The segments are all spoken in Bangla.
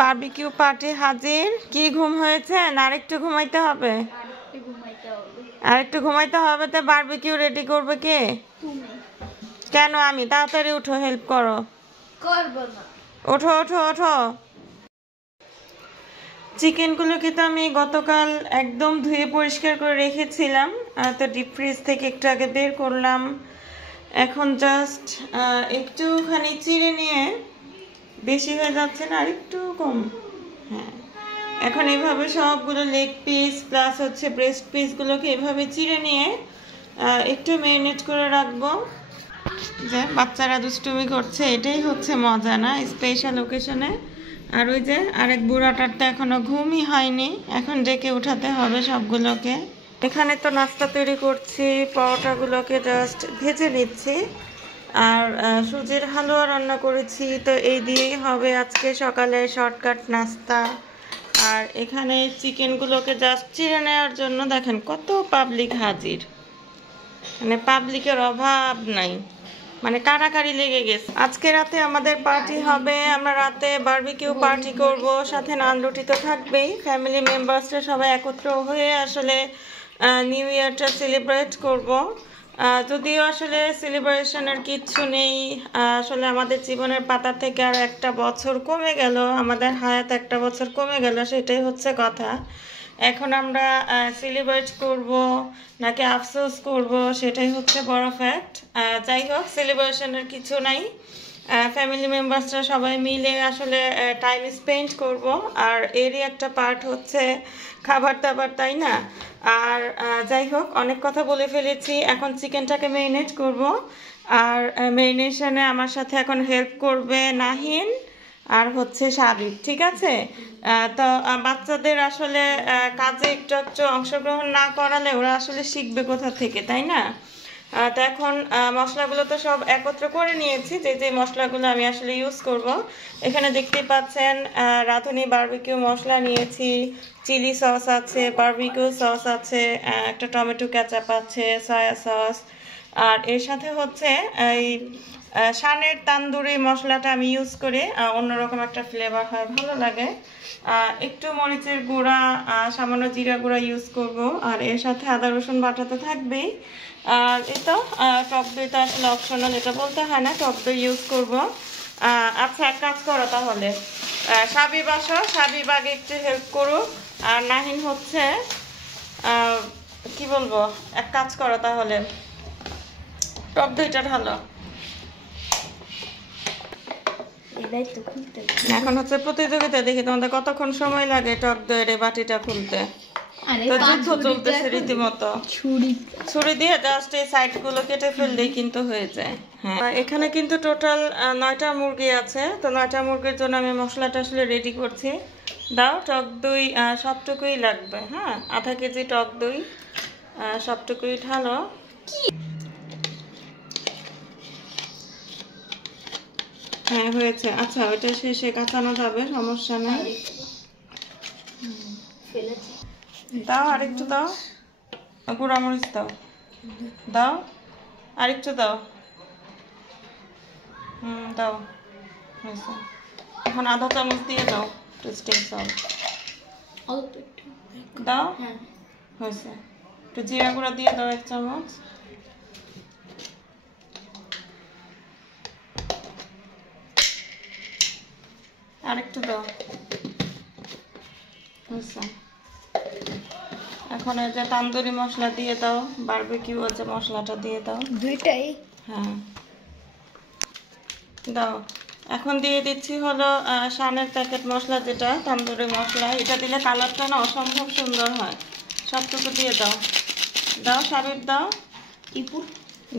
বারবিকিউ পার্টি হাজির। কি ঘুম হয়েছে? আরেকটু ঘুমাইতে হবে, আরেকটু ঘুমাইতে হবে। তো বারবিকিউ রেডি করবে কে? কেন আমি? তাড়াতাড়ি উঠো, হেল্প করো। ওঠো ওঠো ওঠো। চিকেনগুলোকে তো আমি গতকাল একদম ধুয়ে পরিষ্কার করে রেখেছিলাম, তো ডিপ ফ্রিজ থেকে একটু আগে বের করলাম। এখন জাস্ট একটুখানি চিড়ে নিয়ে, বেশি হয়ে যাচ্ছে না, আর একটু কম, হ্যাঁ। এখন এভাবে সবগুলো লেগ পিস প্লাস হচ্ছে ব্রেস্ট পিসগুলোকে এভাবে চিড়ে নিয়ে একটু ম্যারিনেট করে রাখবো। যে বাচ্চারা দুষ্টুমি করছে, এটাই হচ্ছে মজা না স্পেশাল ওকেশনে। আর ওই যে আরেক বুড়াটার তো এখনো ঘুমই হয়নি, এখন ডেকে উঠাতে হবে সবগুলোকে। এখানে তো নাস্তা তৈরি করছি, পরোটাগুলোকে জাস্ট ভেজে নিচ্ছি। আর সুজির হালুয়া রান্না করেছি, তো এই দিয়েই হবে আজকে সকালে শর্টকাট নাস্তা। আর এখানে চিকেনগুলোকে জাস্ট চিড়ে নেওয়ার জন্য দেখেন কত পাবলিক হাজির, মানে পাবলিকের অভাব নাই, মানে কারাকারি লেগে গেছে। আজকে রাতে আমাদের পার্টি হবে, আমরা রাতে বারবিকিউ পার্টি করব, সাথে নান রুটি তো থাকবেই। ফ্যামিলি মেম্বার্সরা সবাই একত্র হয়ে আসলে নিউ ইয়ারটা সেলিব্রেট করব। যদিও আসলে সেলিব্রেশনের কিচ্ছু নেই, আসলে আমাদের জীবনের পাতা থেকে আর একটা বছর কমে গেল, আমাদের হায়াত একটা বছর কমে গেল, সেটাই হচ্ছে কথা। এখন আমরা সেলিব্রেট করব নাকি আফসোস করব, সেটাই হচ্ছে বড় ফ্যাক্ট। যাই হোক, সেলিব্রেশনের কিছু নাই, ফ্যামিলি মেম্বার্সরা সবাই মিলে আসলে টাইম স্পেন্ড করব। আর এরই একটা পার্ট হচ্ছে খাবার দাবার, তাই না? আর যাই হোক, অনেক কথা বলে ফেলেছি। এখন চিকেনটাকে ম্যারিনেট করব, আর ম্যারিনেশনে আমার সাথে এখন হেল্প করবে নাহিন আর হচ্ছে সাবিব, ঠিক আছে? তো বাচ্চাদের আসলে কাজে একটু একটু অংশগ্রহণ না করালে ওরা আসলে শিখবে কোথা থেকে, তাই না? তো এখন মশলাগুলো তো সব একত্র করে নিয়েছি, যে যে মশলাগুলো আমি আসলে ইউজ করব। এখানে দেখতে পাচ্ছেন রাঁধুনি বারবিকিউ মশলা নিয়েছি, চিলি সস আছে, বারবিকিউ সস আছে, একটা টমেটো কেচাপ আছে, সয়া সস। আর এর সাথে হচ্ছে এই শানের তান্দুরি মশলাটা আমি ইউজ করি, অন্যরকম একটা ফ্লেভার হয়, ভালো লাগে। একটু মরিচের গুঁড়া, সামান্য জিরা গুঁড়া ইউজ করব। আর এর সাথে আদা রসুন বাটা তো থাকবেই। আর এই তো টক দইটা আসলে অপশনাল, এটা বলতে হয় না, টক দই ইউজ করব। আচ্ছা, এক কাজ করো তাহলে, সাবিব আসো, সাবিব আগে একটু হেল্প করুক। আর নাহিন হচ্ছে কি বলবো, এক কাজ করো তাহলে, টক দইটা ঢালো। এখন হচ্ছে প্রতিযোগিতা, দেখি তোমাদের কতক্ষণ সময় লাগে টক দইয়ের বাটিটা খুলতে। তো যুদ্ধ চলতেছে রীতিমতো, ছুরি দিয়ে জাস্ট এই সাইড গুলো কেটে ফেললেই কিন্তু হয়ে যায়। হ্যাঁ, এখানে কিন্তু টোটাল 9টা মুরগি আছে, তো 9টা মুরগির জন্য আমি মশলাটা আসলে রেডি করছি। দাও, টক দই সবটুকুই লাগবে, হ্যাঁ, আধা কেজি টক দই সবটুকুই ঢালো। হ্যাঁ, হয়েছে। আচ্ছা, ওইটা শেষে কাঁচানো যাবে, সমস্যা নেই। দাও, আরেকটু দাও, গুঁড়ামরিচ দাও, দাও আরেকটু দাও, দাও, হয়েছে। এখন আধা চামচ দিয়ে দাও টেস্টিং সল্ট, দাও, হয়েছে। একটু জিরা গুঁড়া দিয়ে দাও 1 চামচ, আরেকটু দাও, হয়েছে। এখন এই যে তান্দুরি মশলা দিয়ে দাও, বারবিকিউ যে মশলাটা দিয়ে দাও, দুইটাই, হ্যাঁ দাও। এখন দিয়ে দিচ্ছি হলো শানের প্যাকেট মশলা, যেটা তান্দুরি মশলা, এটা দিলে কালারটা না অসম্ভব সুন্দর হয়। সবটুকু দিয়ে দাও, দাও সাবিব, দাও,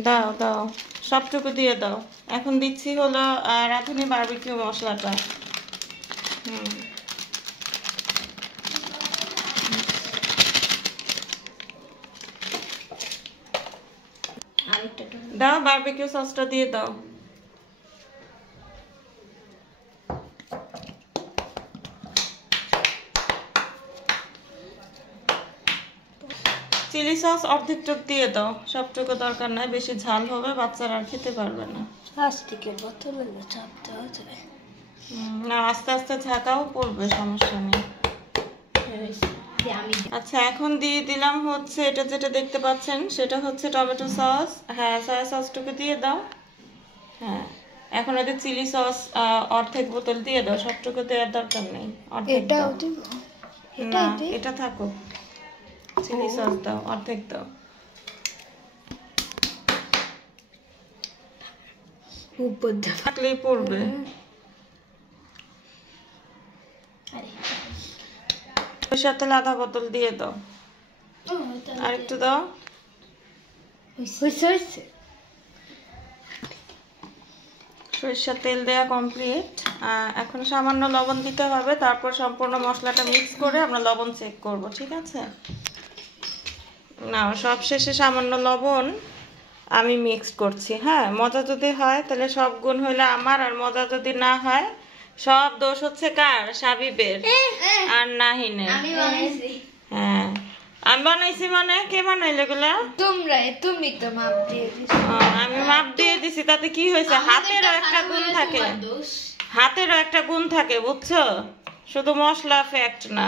দাও দাও, সবটুকু দিয়ে দাও। এখন দিচ্ছি হলো রাঁধুনি বারবিকিউ মশলাটা, দাও, বারবিকিউ সসটা দিয়ে দাও। চিলি সস অর্ধেকটুক দিয়ে দাও, সবটুকু দরকার নাই, বেশি ঝাল হবে বাচ্চারা আর খেতে পারবে না। প্লাস্টিকের বোতলে চাপতে হবে। না আস্তে আস্তে ঝাঁকাও পড়বে, সমস্যা নেই। আচ্ছা এখন দিয়ে দিলাম হচ্ছে এটা যেটা দেখতে পাচ্ছেন সেটা হচ্ছে টমেটো সস। হ্যাঁ সয়া সসটুকু দিয়ে দাও। হ্যাঁ এখন এতে চিলি সস অর্ধেক বোতল দিয়ে দাও, সবটুকু দেওয়ার দরকার নেই, অর্ধেক দাও। না এটা থাকুক, চিলি সস দাও, অর্ধেক দাও। থাকলেই পড়বে। সরিষার তেল আধা বোতল দিয়ে দাও, আর একটু দাও। সরিষার তেল দেওয়া কমপ্লিট। এখন সামান্য লবণ দিতে হবে, তারপর সম্পূর্ণ মশলাটা মিক্স করে আমরা লবণ চেক করব, ঠিক আছে? না সব শেষে সামান্য লবণ আমি মিক্স করছি। হ্যাঁ মজা যদি হয় তাহলে সব গুণ হইলে আমার, আর মজা যদি না হয় সব দোষ হচ্ছে কার? সাবিবের আর নাহিনের। হ্যাঁ আমি বানাইছি মানে কে বানাইলে এগুলা? তুমি তো মাপ দিয়ে দিছো। আমি মাপ দিয়ে দিছি, তাতে কি হয়েছে? হাতেরও একটা গুণ থাকে, হাতেরও একটা গুণ থাকে, বুঝছো? শুধু মশলা ফ্যাক্ট না।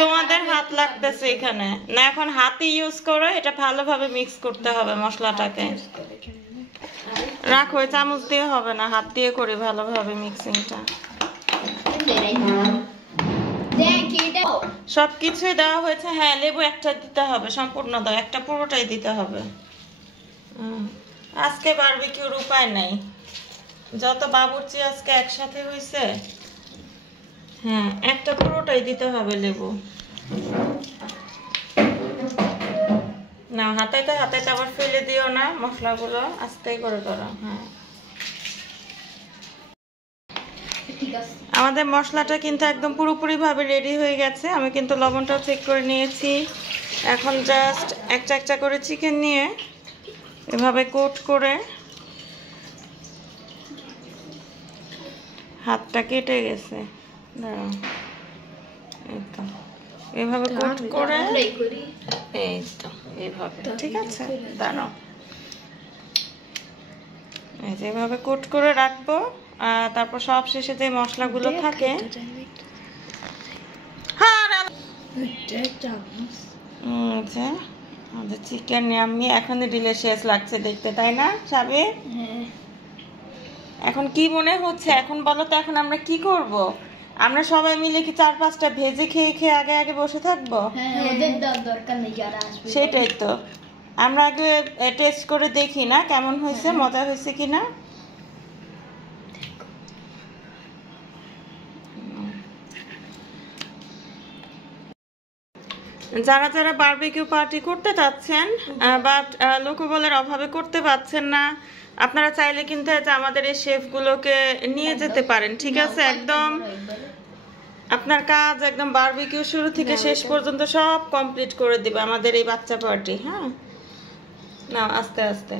তোমাদের হাত লাগতেছে এখানে না, এখন হাতে ইউজ করো, এটা ভালোভাবে মিক্স করতে হবে মশলাটাকে। রাখো, চামচ দিয়ে হবে না, হাত দিয়ে করি ভালোভাবে মিক্সিংটা। সবকিছুই দেওয়া হয়েছে। হ্যাঁ লেবু একটা দিতে হবে, সম্পূর্ণ দাও, একটা পুরোটাই দিতে হবে। আজকে বারবিকিউর উপায় নাই, যত বাবুর্চি আজকে একসাথে হয়েছে। হ্যাঁ একটা পুরোটাই দিতে হবে লেবু। না হাতাইতে হাতাইতে আবার ফেলে দিও না, মশলাগুলো আস্তে করে করো। হ্যাঁ আমাদের মশলাটা কিন্তু একদম পুরোপুরি ভাবে রেডি হয়ে গেছে। আমি কিন্তু লবণটাও চেক করে নিয়েছি। এখন জাস্ট একটা একটা করে চিকেন নিয়ে এভাবে কোট করে, হাতটা কেটে গেছে, দাঁড়াও, এই তো এভাবে কোট করে, এই তো এইভাবে, ঠিক আছে? দাঁড়াও, এই যে এভাবে কোট করে রাখবো। তারপর সব শেষে যে মশলাগুলো থাকে, আমাদের চিকেন আমি এখনই ডিলিশিয়াস লাগছে দেখতে, তাই না সাবি? এখন কি মনে হচ্ছে এখন বলো তো, এখন আমরা কি করব? আমরা সবাই মিলে কি 4-5টা ভেজে খেয়ে খেয়ে আগে আগে বসে থাকবো? সেটাই তো, আমরা আগে টেস্ট করে দেখি না কেমন হয়েছে, মজা হয়েছে কিনা। যারা যারা বারবিকিউ পার্টি করতে চাচ্ছেন বাট লোকবলের অভাবে করতে পারছেন না, আপনারা চাইলে কিন্তু আমাদের এই শেফগুলোকে নিয়ে যেতে পারেন, ঠিক আছে? একদম আপনার কাজ একদম বারবিকিউ শুরু থেকে শেষ পর্যন্ত সব কমপ্লিট করে দিবে আমাদের এই বাচ্চা পার্টি। হ্যাঁ না আস্তে আস্তে,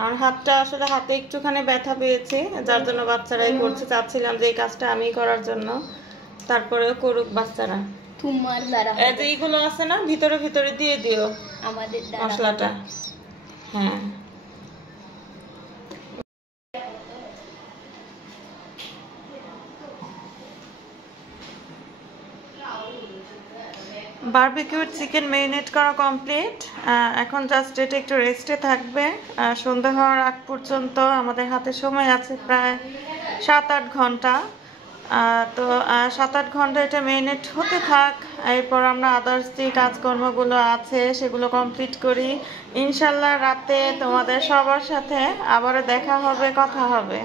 আমার হাতটা আসলে হাতে একটুখানি ব্যথা পেয়েছে, যার জন্য বাচ্চারাই করছে। চাচ্ছিলাম যে এই কাজটা আমি করার জন্য, তারপরেও করুক বাচ্চারা। এইগুলো আছে না ভিতরে ভিতরে দিয়ে দিও আমাদের মশলাটা। হ্যাঁ বারবিকিউর চিকেন ম্যারিনেট করা কমপ্লিট। এখন জাস্ট এটা একটু রেস্টে থাকবে সন্ধ্যা হওয়ার আগ পর্যন্ত। আমাদের হাতে সময় আছে প্রায় 7-8 ঘন্টা। তো 7-8 ঘন্টা এটা ম্যারিনেট হতে থাক, এরপর আমরা আদার্স যে কাজকর্মগুলো আছে সেগুলো কমপ্লিট করি। ইনশাল্লাহ রাতে তোমাদের সবার সাথে আবারও দেখা হবে, কথা হবে।